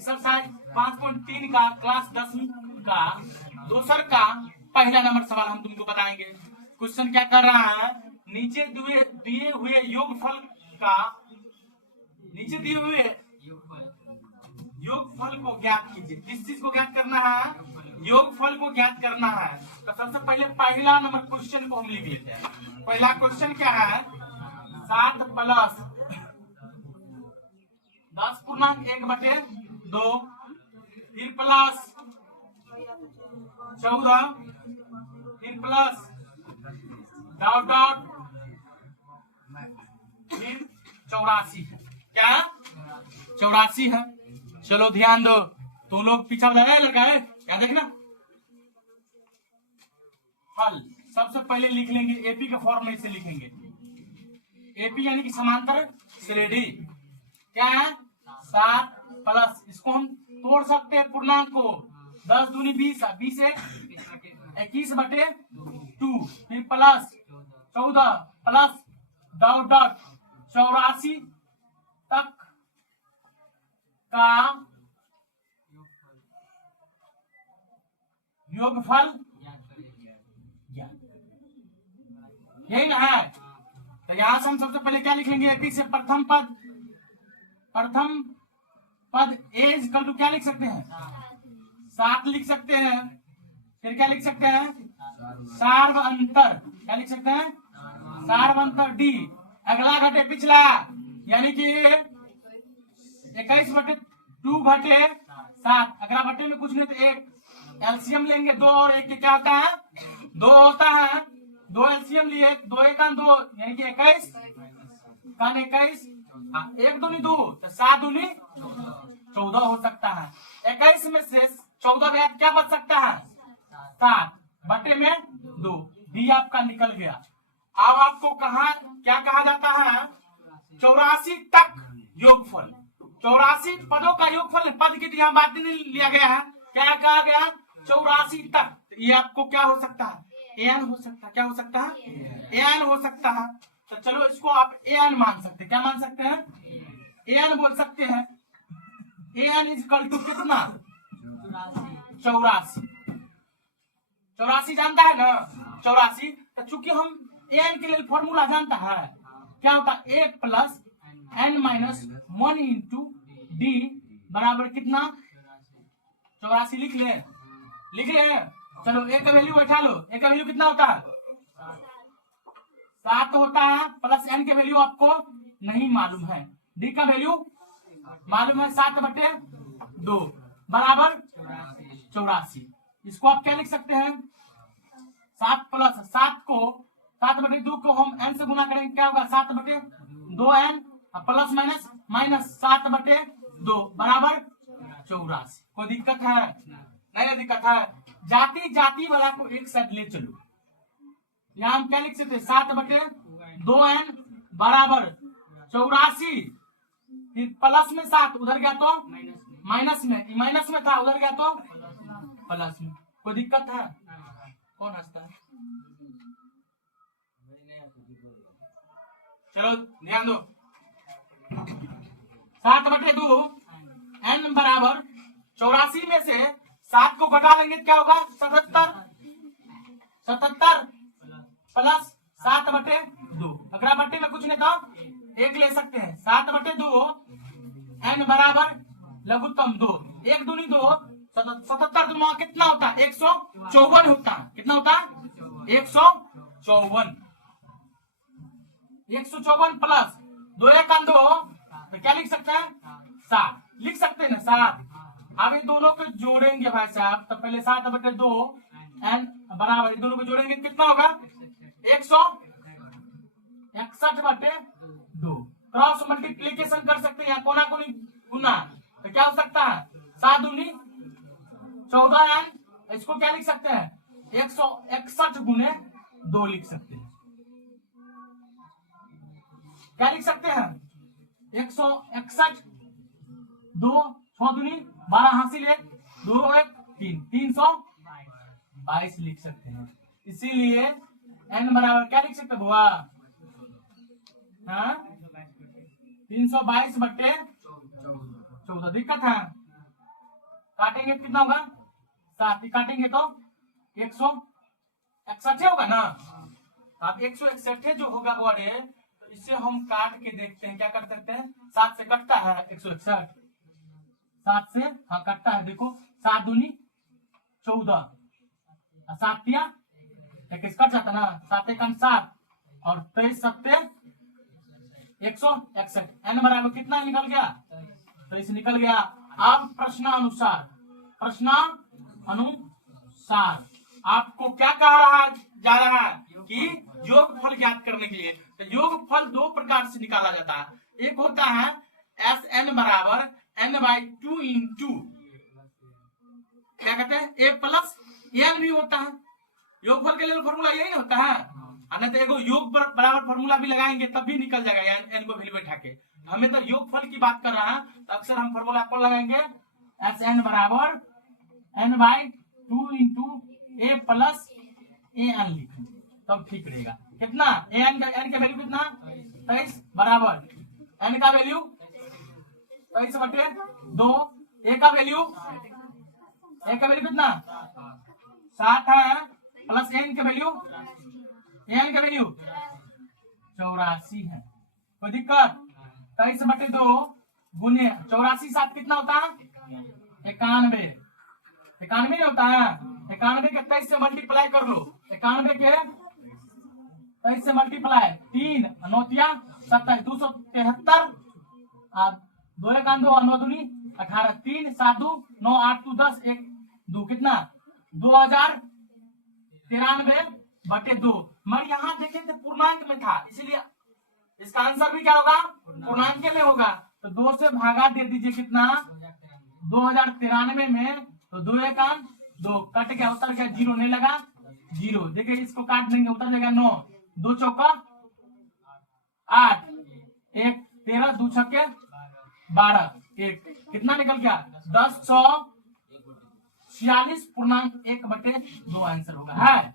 Exercise 5.3 का class 10 का दोसर का पहला नंबर सवाल हम तुमको बताएंगे। क्वेश्चन क्या कर रहा है, नीचे दिए हुए योगफल को ज्ञात कीजिए। किस चीज को ज्ञात करना है, योगफल को ज्ञात करना है। तो सबसे पहले पहला नंबर क्वेश्चन को हम लिख लेते हैं। पहला क्वेश्चन क्या है, 7 प्लस 10.1/2 फिर प्लस 14 फिर प्लस डॉट डॉट फिर 84 है। क्या 84 है। चलो ध्यान दो, तुम लोग पीछा लगा है क्या देखना। हल सबसे पहले लिख लेंगे एपी के फॉर्म में, इसे लिखेंगे एपी यानी कि समांतर श्रेणी। क्या है 7 प्लस, इसको हम तोड़ सकते हैं पूर्णांक को, 10 दूनी 20, 20 21/2 फिर प्लस 14 प्लस डॉट डॉट 84 तक का योगफल यही ना है। तो यहां से हम सबसे पहले क्या लिखेंगे, एपी से प्रथम पद ए इक्वल टू क्या लिख सकते हैं 7 लिख सकते हैं। फिर क्या लिख सकते हैं, सार्व अंतर, क्या लिख सकते हैं सार्व अंतर डी, अगला घटे पिछला, यानी कि 21/2/7। अगला बटे में कुछ नहीं तो 1, एलसीएम लेंगे 2 और 1 के क्या होता है 2 होता है, 2 एलसीएम लिए 2 1 2 यानी कि 21 कान 21, 1 दूनी 2 तो 7 दूनी 14 हो सकता है। 21 में से 14 गया क्या बच सकता है 7 बटे में 2, डी आपका निकल गया। अब आपको क्या कहा जाता है, 84 तक योगफल, 84 पदों का योगफल, पद की यहाँ बात नहीं लिया गया है, क्या कहा गया 84 तक। ये आपको क्या हो सकता है एन हो सकता है, क्या हो सकता है एन हो सकता है। तो चलो इसको आप एन मान सकते हैं, क्या मान सकते हैं एन बोल सकते हैं। एन इक्वल टू कितना 84 जानता है ना 84। तो चूंकि हम एन के लिए फॉर्मूला जानता है, क्या होता है 1 प्लस n-1 इंटू डी बराबर कितना 84 लिख ले। चलो ए का वैल्यू बैठा लो, ए का वैल्यू कितना होता है 7 होता है, प्लस n के वैल्यू आपको नहीं मालूम है, डी का वैल्यू मालूम है 7/2 बराबर 84। इसको आप क्या लिख सकते हैं 7 प्लस 7/2 को हम n से गुना करेंगे, क्या होगा 7/2n प्लस माइनस 7/2 बराबर 84। कोई दिक्कत है नहीं दिक्कत है। जाति वाला को एक साथ ले चलो, यहाँ हम क्या लिख सकते हैं 7/2n बराबर 84, फिर प्लस में 7 उधर गया तो माइनस में था उधर गया तो प्लस में। कोई दिक्कत है, कौन हंसता है। चलो ध्यान दो, 7/2 n बराबर 84 में से 7 को घटा लेंगे क्या होगा 77 प्लस 7/2। अगला बट्टे में कुछ नहीं था 1 ले सकते हैं, 7/2 n बराबर लघुत्तम 2, 1 दूनी 2, 77 दूना कितना होता है 154 होता है। कितना होता है 154 प्लस 2 1 2 तो क्या लिख सकते हैं 7 लिख सकते हैं ना 7। अब इन दोनों को जोड़ेंगे भाई साहब, तो पहले 7/2 n बराबर इन दोनों को जोड़ेंगे कितना होगा 161/2। क्रॉस मल्टीप्लीकेशन कर सकते हैं, कोना कोनी गुना, तो क्या हो सकता है 7 दूनी 14n, इसको क्या लिख सकते हैं 161/2 लिख सकते हैं। क्या लिख सकते हैं 161 2 6 दूनी 12 हासिल 1 2 1 3 322 लिख सकते हैं। इसीलिए n बराबर क्या लिख सकते बुआ 322/14। दिक्कत है काटेंगे तो कितना होगा 7, काटेंगे तो 161 होगा ना। अब 161 जो होगा बड़े, तो इससे हम काट के देखते हैं क्या कर सकते हैं। 7 से कटता है 161, 7 से हाँ कटता है, देखो 7 दूनी 14, 7 तिया 21 कट जाता ना, 7 1 7 और 23 सत्ते 161, n बराबर कितना निकल गया 23 निकल गया। अब प्रश्नानुसार आपको क्या कहा जा रहा है कि योगफल ज्ञात करने के लिए, तो योगफल दो प्रकार से निकाला जाता है। एक होता है Sn बराबर n/2 इंटू क्या कहते हैं a प्लस n भी होता है। योगफल के लिए फॉर्मूला यही होता है, नहीं तो एगो योग बराबर फॉर्मूला भी लगाएंगे तब भी निकल जाएगा n को वैल्यू बैठा के। हमें तो योगफल की बात कर रहा है, तो अक्सर हम फॉर्मूला कौन लगाएंगे Sn बराबर n/2 into a plus an लिखेंगे तब ठीक रहेगा। कितना n का वैल्यू कितना 23 बराबर n का वैल्यू 23/2, a का वैल्यू कितना 60 है प्लस n का वैल्यू 84 है। कोई दिक्कत 23/2 गुने 84 7 कितना होता है 91 नहीं होता है। 91 के 23 से मल्टीप्लाई कर लो, 91 के 23 से मल्टीप्लाई 3 9 27 273 2 1 2 9 दूनी 18 3 7 2 9 8 2 10 1 2 कितना 2093/2। मगर यहाँ देखें तो पूर्णांक में था, इसीलिए इसका आंसर भी क्या होगा पूर्णांक में होगा। तो 2 से भागा दे दीजिए कितना 2093 में, तो 2 1 2 कट गया उतर गया 0 नहीं लगा 0। देखिए इसको काट देंगे उतर जाएगा 9 2 चौका 8 1 13 2 छक्के 12 1 कितना निकल गया 1046.1/2 आंसर होगा है।